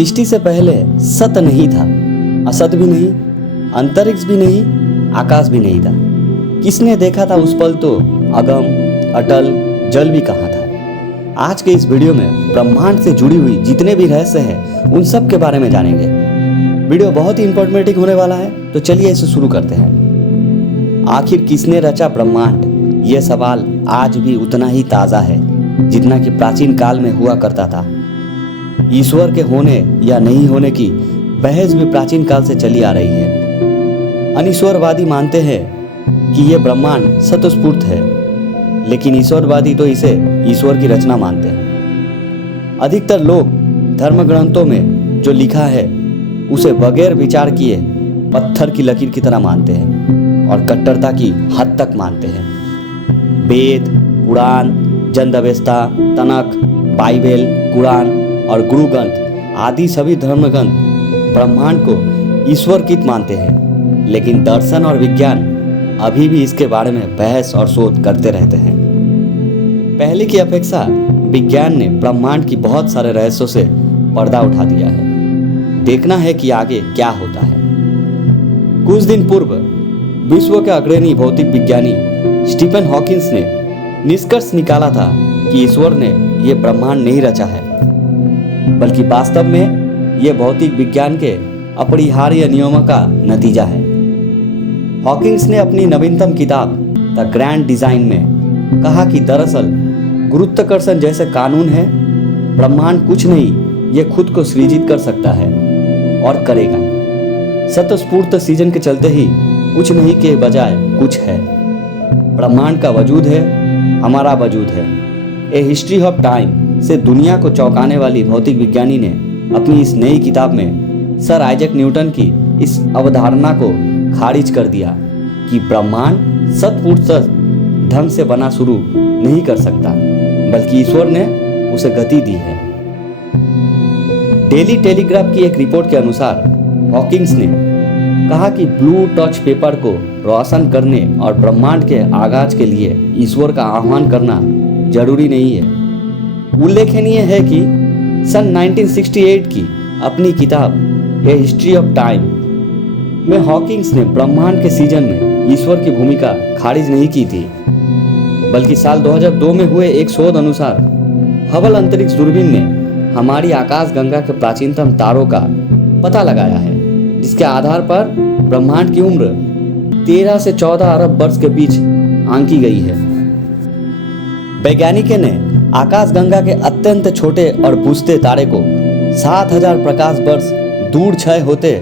सृष्टि से पहले सत नहीं था, असत भी नहीं, अंतरिक्ष भी नहीं, आकाश भी नहीं था। किसने देखा था उस पल तो अगम, अटल, जल भी कहाँ था। आज के इस वीडियो में ब्रह्मांड से जुड़ी हुई जितने भी रहस्य हैं उन सब के बारे में जानेंगे। वीडियो बहुत ही इंफॉर्मेटिव होने वाला है, तो चलिए इसे शुरू करते हैं। आखिर किसने रचा ब्रह्मांड? यह सवाल आज भी उतना ही ताज़ा है जितना कि प्राचीन काल में हुआ करता था। ईश्वर के होने या नहीं होने की बहस भी प्राचीन काल से चली आ रही है। अनीश्वरवादी मानते हैं कि यह ब्रह्मांड स्वतःस्फूर्त है, लेकिन ईश्वरवादी तो इसे ईश्वर की रचना मानते हैं। अधिकतर लोग धर्म ग्रंथों में जो लिखा है उसे बगैर विचार किए पत्थर की लकीर की तरह मानते हैं और कट्टरता की हद तक मानते हैं। वेद, पुराण, जंदवेस्ता, तनख, बाइबल, कुरान और गुरु ग्रंथ आदि सभी धर्म ग्रंथ ब्रह्मांड को ईश्वरकृत मानते हैं, लेकिन दर्शन और विज्ञान अभी भी इसके बारे में बहस और शोध करते रहते हैं। पहले की अपेक्षा विज्ञान ने ब्रह्मांड की बहुत सारे रहस्यों से पर्दा उठा दिया है। देखना है कि आगे क्या होता है। कुछ दिन पूर्व विश्व के अग्रणी भौतिक विज्ञानी स्टीफन हॉकिंस ने निष्कर्ष निकाला था कि ईश्वर ने यह ब्रह्मांड नहीं रचा है, बल्कि वास्तव में यह भौतिक विज्ञान के अपरिहार्य नियमों का नतीजा है। हॉकिंस ने अपनी नवीनतम किताब द ग्रैंड डिजाइन में कहा कि दरअसल गुरुत्वाकर्षण जैसे कानून है, ब्रह्मांड कुछ नहीं, यह खुद को सृजित कर सकता है और करेगा। स्वतःस्फूर्त सीजन के चलते ही कुछ नहीं के बजाय कुछ है। ब्रह्मांड का वजूद है, हमारा वजूद है। ए हिस्ट्री ऑफ टाइम से दुनिया को चौंकाने वाली भौतिक विज्ञानी ने अपनी इस नई किताब में सर आइजैक न्यूटन की इस अवधारणा को खारिज कर दिया कि ब्रह्मांड स्वतःस्फूर्त ढंग से बना शुरू नहीं कर सकता, बल्कि ईश्वर ने उसे गति दी है। डेली टेलीग्राफ की एक रिपोर्ट के अनुसार हॉकिंस ने कहा कि ब्लू टॉर्च पेपर को रोशन करने और ब्रह्मांड के आगाज के लिए ईश्वर का आह्वान करना जरूरी नहीं है। उल्लेखनीय है कि सन 1968 की अपनी किताब ए हिस्ट्री ऑफ टाइम में हॉकिंस ने ब्रह्मांड के सीजन में ईश्वर की भूमिका खारिज नहीं की थी, बल्कि साल 2002 में हुए एक शोध अनुसार हबल अंतरिक्ष दूरबीन ने हमारी आकाश गंगा के प्राचीनतम तारों का पता लगाया है, जिसके आधार पर ब्रह्मांड की उम्र 13 से 14 अरब वर्ष के बीच आंकी गई है। वैज्ञानिकों ने आकाश गंगा के अत्यंत छोटे और बुझते तारे को 7000 प्रकाश वर्ष दूर क्षय होते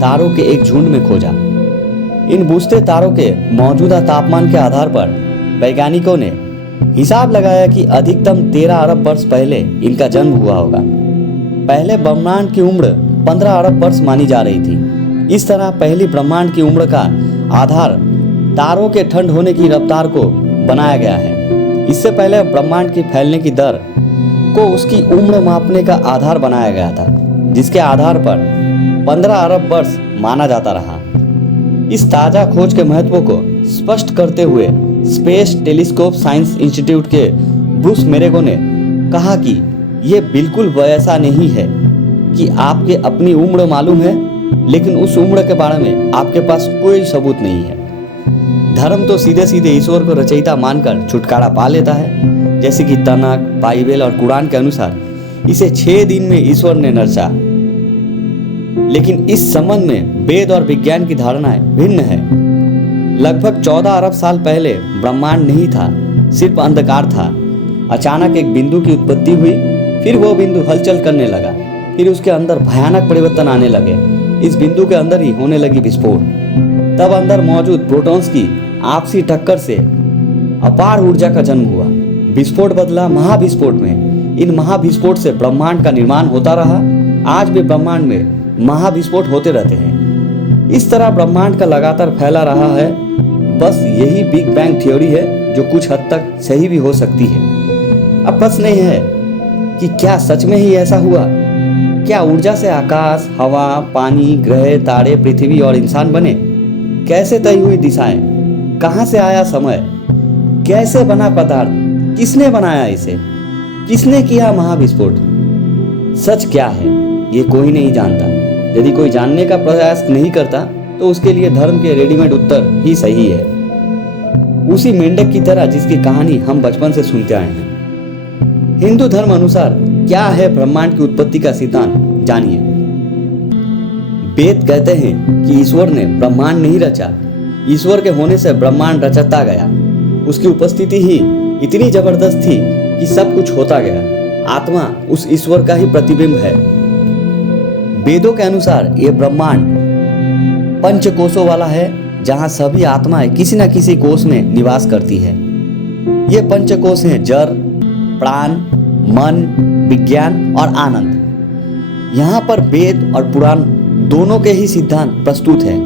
तारों के एक झुंड में खोजा। इन बुझते तारों के मौजूदा तापमान के आधार पर वैज्ञानिकों ने हिसाब लगाया कि अधिकतम 13 अरब वर्ष पहले इनका जन्म हुआ होगा। पहले ब्रह्मांड की उम्र 15 अरब वर्ष मानी जा रही थी। इस तरह पहली ब्रह्मांड की उम्र का आधार तारों के ठंड होने की रफ्तार को बनाया गया है। इससे पहले ब्रह्मांड की फैलने की दर को उसकी उम्र मापने का आधार बनाया गया था, जिसके आधार पर 15 अरब वर्ष माना जाता रहा। इस ताजा खोज के महत्व को स्पष्ट करते हुए स्पेस टेलीस्कोप साइंस इंस्टीट्यूट के ब्रूस मेरेगो ने कहा कि यह बिल्कुल वैसा नहीं है कि आपके अपनी उम्र मालूम है, लेकिन उस उम्र के बारे में आपके पास कोई सबूत नहीं है। धर्म तो सीधे सीधे ईश्वर को रचयिता मानकर छुटकारा पा लेता है, जैसे कि तनख, बाइबल और कुरान के अनुसार इसे 6 दिन में ईश्वर ने रचा। लेकिन इस संबंध में वेद और विज्ञान की धारणाएं भिन्न है। लगभग 14 अरब साल पहले ब्रह्मांड नहीं था, सिर्फ अंधकार था। अचानक एक बिंदु की उत्पत्ति हुई, फिर वो बिंदु हलचल करने लगा, फिर उसके अंदर भयानक परिवर्तन आने लगे। इस बिंदु के अंदर ही होने लगी विस्फोट। तब अंदर मौजूद प्रोटॉन्स की आपसी टक्कर से अपार ऊर्जा का जन्म हुआ। विस्फोट बदला महाविस्फोट में। इन महाविस्फोट से ब्रह्मांड का निर्माण होता रहा। आज भी ब्रह्मांड में महाविस्फोट होते रहते हैं। इस तरह ब्रह्मांड का लगातार फैला रहा है। बस यही बिग बैंग थ्योरी है जो कुछ हद तक सही भी हो सकती है। अब प्रश्न नहीं है कि क्या सच में ही ऐसा हुआ। क्या ऊर्जा से आकाश, हवा, पानी, ग्रह, तारे, पृथ्वी और इंसान बने? कैसे तय हुई दिशाएं? कहाँ से आया समय? कैसे बना पदार्थ? किसने बनाया इसे? किसने किया महाविस्फोट? सच क्या है? ये कोई नहीं जानता। यदि कोई जानने का प्रयास नहीं करता तो उसके लिए धर्म के रेडीमेड उत्तर ही सही है, उसी मेंढक की तरह जिसकी कहानी हम बचपन से सुनते आए हैं। हिंदू धर्म अनुसार क्या है ब्रह्मांड की उत्पत्ति का सिद्धांत, जानिए। वेद कहते हैं कि ईश्वर ने ब्रह्मांड नहीं रचा, ईश्वर के होने से ब्रह्मांड रचता गया। उसकी उपस्थिति ही इतनी जबरदस्त थी कि सब कुछ होता गया। आत्मा उस ईश्वर का ही प्रतिबिंब है। वेदों के अनुसार ये ब्रह्मांड पंच कोशों वाला है, जहां सभी आत्माएं किसी न किसी कोश में निवास करती है। ये पंच कोश हैं जड़, प्राण, मन, विज्ञान और आनंद। यहाँ पर वेद और पुराण दोनों के ही सिद्धांत प्रस्तुत है।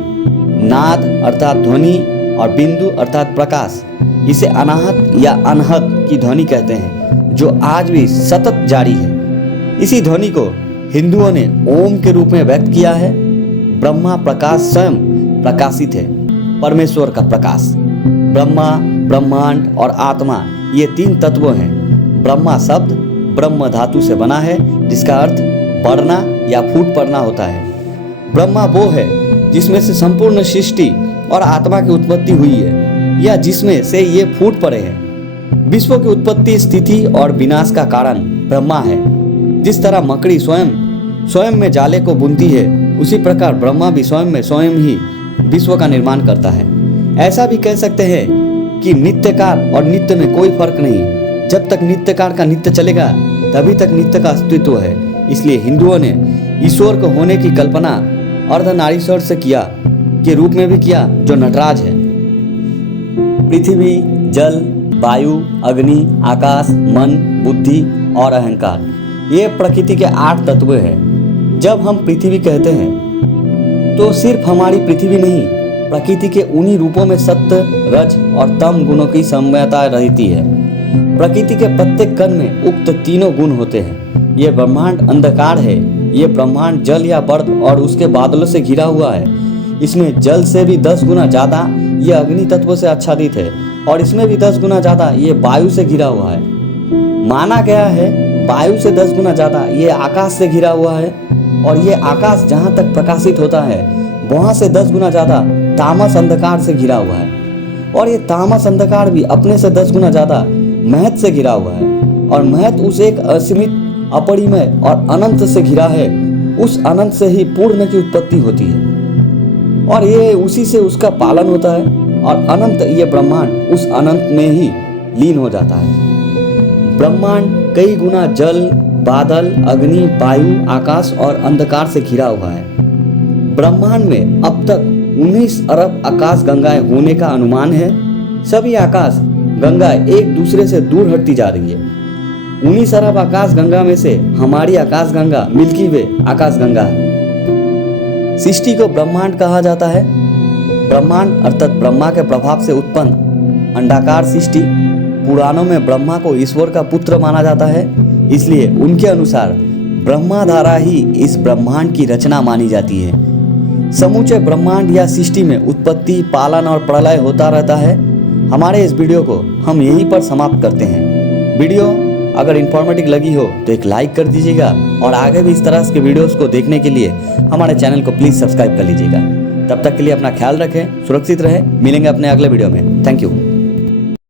नाद अर्थात ध्वनि और बिंदु अर्थात प्रकाश, इसे अनाहत या अनहत की ध्वनि कहते हैं, जो आज भी सतत जारी है। इसी ध्वनि को हिंदुओं ने ओम के रूप में व्यक्त किया है। ब्रह्मा प्रकाश स्वयं प्रकाशित है, परमेश्वर का प्रकाश। ब्रह्मा, ब्रह्मांड और आत्मा ये तीन तत्व हैं। ब्रह्मा शब्द ब्रह्म धातु से बना है, जिसका अर्थ बढ़ना या फूट पड़ना होता है। ब्रह्मा वो है जिसमें से संपूर्ण सृष्टि और आत्मा की उत्पत्ति हुई है, या जिसमें से ये फूट पड़े हैं। विश्व की उत्पत्ति, स्थिति और विनाश का कारण ब्रह्मा है। जिस तरह मकड़ी स्वयं में जाले को बुनती है, उसी प्रकार ब्रह्मा भी स्वयं ही विश्व का निर्माण करता है। ऐसा भी कह सकते हैं कि नित्यकार और नित्य में कोई फर्क नहीं। जब तक नित्यकार का नित्य चलेगा तभी तक नित्य का अस्तित्व है। इसलिए हिंदुओं ने ईश्वर को होने की कल्पना अर्धनारीश्वर से किया के रूप में भी किया, जो नटराज है। पृथ्वी, जल, वायु, अग्नि, आकाश, मन, बुद्धि और अहंकार, ये प्रकृति के 8 तत्व हैं। जब हम पृथ्वी कहते हैं तो सिर्फ हमारी पृथ्वी नहीं, प्रकृति के उन्हीं रूपों में सत्य, रज और तम गुणों की सम्यता रहती है। प्रकृति के प्रत्येक कण में उक्त तीनों गुण होते हैं। ये ब्रह्मांड अंधकार है। ये ब्रह्मांड जल या बर्फ और उसके बादलों से घिरा हुआ है। इसमें जल से भी 10 गुना ज़्यादा ये अग्नि तत्व से आच्छादित है, और इसमें भी 10 गुना ज़्यादा ये वायु से घिरा हुआ है। माना गया है वायु से 10 गुना ज़्यादा ये आकाश से घिरा हुआ है, और ये आकाश जहाँ तक प्रकाशित होता है वहाँ से 10 गुना ज़्यादा तामस अंधकार से घिरा हुआ है, और ये तामस अंधकार भी अपने से 10 गुना ज़्यादा महत से घिरा हुआ है। और महत उस एक असीमित, अपरिमेय और अनंत से घिरा है। उस अनंत से ही पूर्ण की उत्पत्ति होती है, और ये उसी से उसका पालन होता है, और अनंत ये ब्रह्मांड उस अनंत में ही लीन हो जाता है। ब्रह्मांड कई गुना जल, बादल, अग्नि, वायु, आकाश और अंधकार से घिरा हुआ है। ब्रह्मांड में अब तक 19 अरब आकाश गंगाएं होने का अनुमान है। सभी आकाश गंगाएं एक दूसरे से दूर हटती जा रही है। 19 अरब आकाश गंगा में से हमारी आकाश गंगा मिल्की वे आकाश गंगा है। सृष्टि को ब्रह्मांड कहा जाता है। ब्रह्मांड अर्थात ब्रह्मा के प्रभाव से उत्पन्न अंडाकार सृष्टि। पुराणों में ब्रह्मा को ईश्वर का पुत्र माना जाता है, इसलिए उनके अनुसार ब्रह्मा द्वारा ही इस ब्रह्मांड की रचना मानी जाती है। समूचे ब्रह्मांड या सृष्टि में उत्पत्ति, पालन और प्रलय होता रहता है। हमारे इस वीडियो को हम यहीं पर समाप्त करते हैं। वीडियो अगर इन्फॉर्मेटिव लगी हो तो एक लाइक कर दीजिएगा, और आगे भी इस तरह के वीडियोस को देखने के लिए हमारे चैनल को प्लीज़ सब्सक्राइब कर लीजिएगा। तब तक के लिए अपना ख्याल रखें, सुरक्षित रहें। मिलेंगे अपने अगले वीडियो में। Thank you.